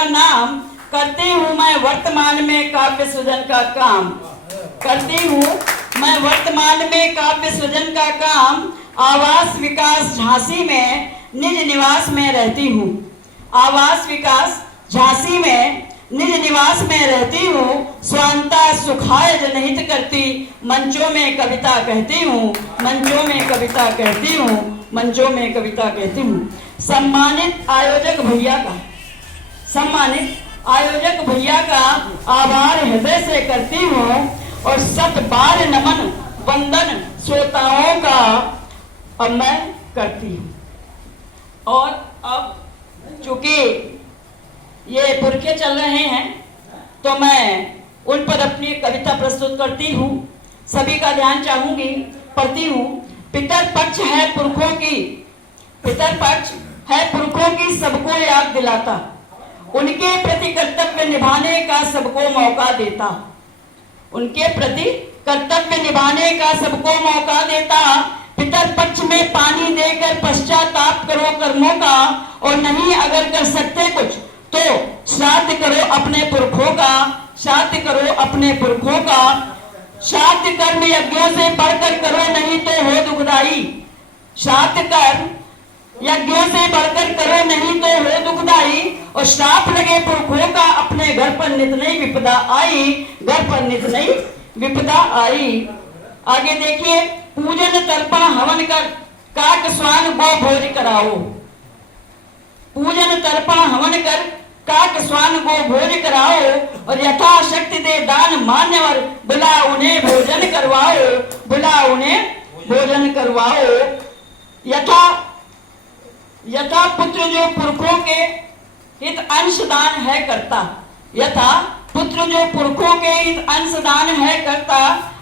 मेरा नाम, करती हूँ मैं वर्तमान में काव्य सृजन का काम। करती हूँ मैं वर्तमान में काव्य सृजन का काम। आवास विकास झांसी में निज निवास में रहती हूँ। आवास विकास झांसी में निज निवास में रहती हूँ। स्वांता सुखाय जनहित करती, मंचों में कविता कहती हूँ। मंचों में कविता कहती हूँ। मंचों में कविता कहती हूँ। सम्मानित आयोजक भैया का आभार हृदय से करती हूँ और 7 बार नमन वंदन श्रोताओं का अब मैं करती हूँ। और अब चूंकि ये पुरखे चल रहे हैं तो मैं उन पर अपनी कविता प्रस्तुत करती हूँ। सभी का ध्यान चाहूंगी, पढ़ती हूँ। पितर पक्ष है पुरखों की, पितर पक्ष है पुरखों की सबको याद दिलाता, उनके प्रति कर्तव्य निभाने का सबको मौका देता। उनके प्रति कर्तव्य निभाने का सबको मौका देता। पितर पक्ष में पानी देकर पश्चाताप करो कर्मों का, और नहीं अगर कर सकते कुछ तो श्राद्ध करो अपने पुरखों का। श्राद्ध करो अपने पुरखों का। श्राद्ध कर्म यज्ञों से बढ़कर करो, नहीं तो हो दुखदाई। श्राद्ध कर्म यज्ञों से बढ़कर करो, नहीं तो हो दुखदाई। और श्राप लगे पुरखों का, अपने घर पर नित नई विपदा आई। घर पर नित नई विपदा आई। आगे देखिए, पूजन तर्पण हवन कर काक स्वान गो भोज कराओ। पूजन तर्पण हवन कर काक स्वान गो भोज कराओ, और यथाशक्ति दे दान मान्यवर, बुला उन्हें भोजन करवाओ। बुला उन्हें भोजन करवाओ। यथा पुत्र जो पुरखों के हित अंशदान है करता। यथा पुत्र जो पुरखों के हित अंशदान है करता,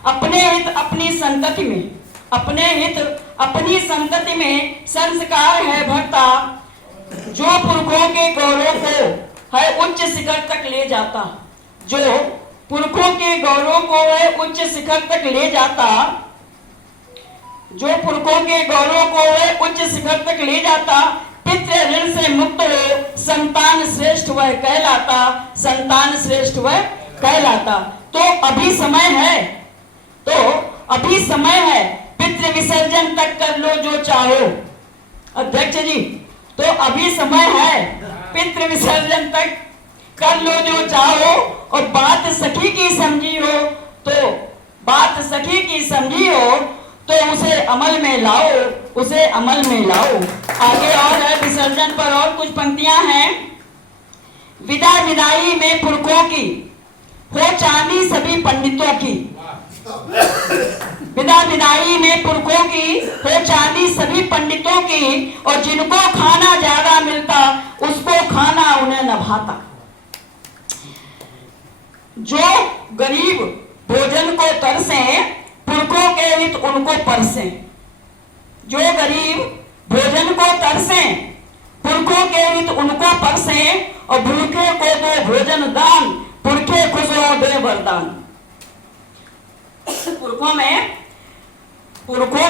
अपने हित अपनी संतति में, अपने हित अपनी संतति में संस्कार है भरता। जो पुरखों के गौरव को है उच्च शिखर तक ले जाता। जो पुरखों के गौरव को है उच्च शिखर तक ले जाता। जो पुरखों के गौरव को है उच्च शिखर तक ले जाता। पितृ ऋण से मुक्त हो संतान श्रेष्ठ वह कहलाता। संतान श्रेष्ठ वह कहलाता। तो अभी समय है, तो अभी समय है, पितृ विसर्जन तक कर लो जो चाहो। अध्यक्ष जी, तो अभी समय है, पितृ विसर्जन तक कर लो जो चाहो। और बात सखी की समझी हो तो, बात सखी की समझी हो तो उसे अमल में लाओ। उसे अमल में लाओ। आगे और है विसर्जन पर और कुछ पंक्तियां हैं। विदा विदाई में पुरखों की हो चांदी सभी पंडितों की। विदा विदाई में पुरखों की हो चांदी सभी पंडितों की, और जिनको खाना ज्यादा मिलता उसको खाना उन्हें न भाता। जो गरीब भोजन को तरसे, पुरखों के हित उनको परसे। जो गरीब भोजन को तरसे, पुरखों के हित उनको परसे, और भूखे को दो भोजन दान, पुरखे खुश हो दे वरदान। पुरखों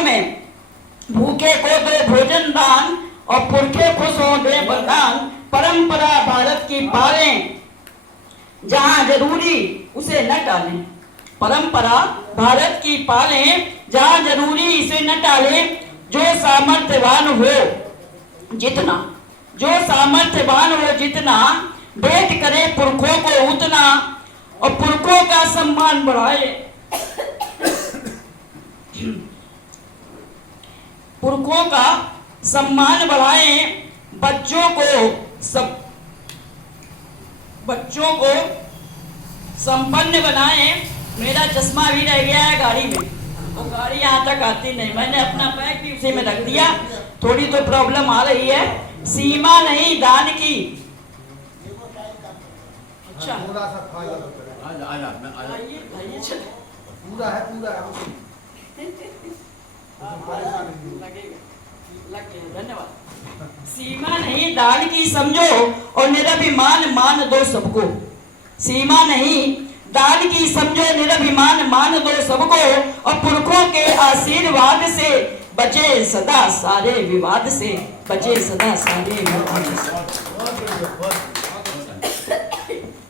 में भूखे को दो भोजन दान, और पुरखे खुश हो दे वरदान। परंपरा भारत की पालें, जहां जरूरी उसे न टालें। परंपरा भारत की पालें, जहां जरूरी इसे न टालें। जो सामर्थ्यवान हो जितना, जो सामर्थ्यवान हो जितना, भेंट करे पुरखों को उतना, और पुरखों का सम्मान बढ़ाए। पुरखों का सम्मान बढ़ाए। बच्चों को संपन्न बनाए। मेरा चश्मा भी रह गया है गाड़ी में, वो गाड़ी यहाँ तक आती नहीं। मैंने अपना बैग भी उसी में रख दिया। थोड़ी तो प्रॉब्लम आ रही है। सीमा नहीं दान की। अच्छा, धन्यवाद। सीमा नहीं दान की समझो, और निरभिमान मान दो सबको। सीमा नहीं दान की समझो, निरभिमान मान दो सबको, और पुरखों के आशीर्वाद से बचे सदा सारे विवाद से। बचे सदा सारे विवाद से।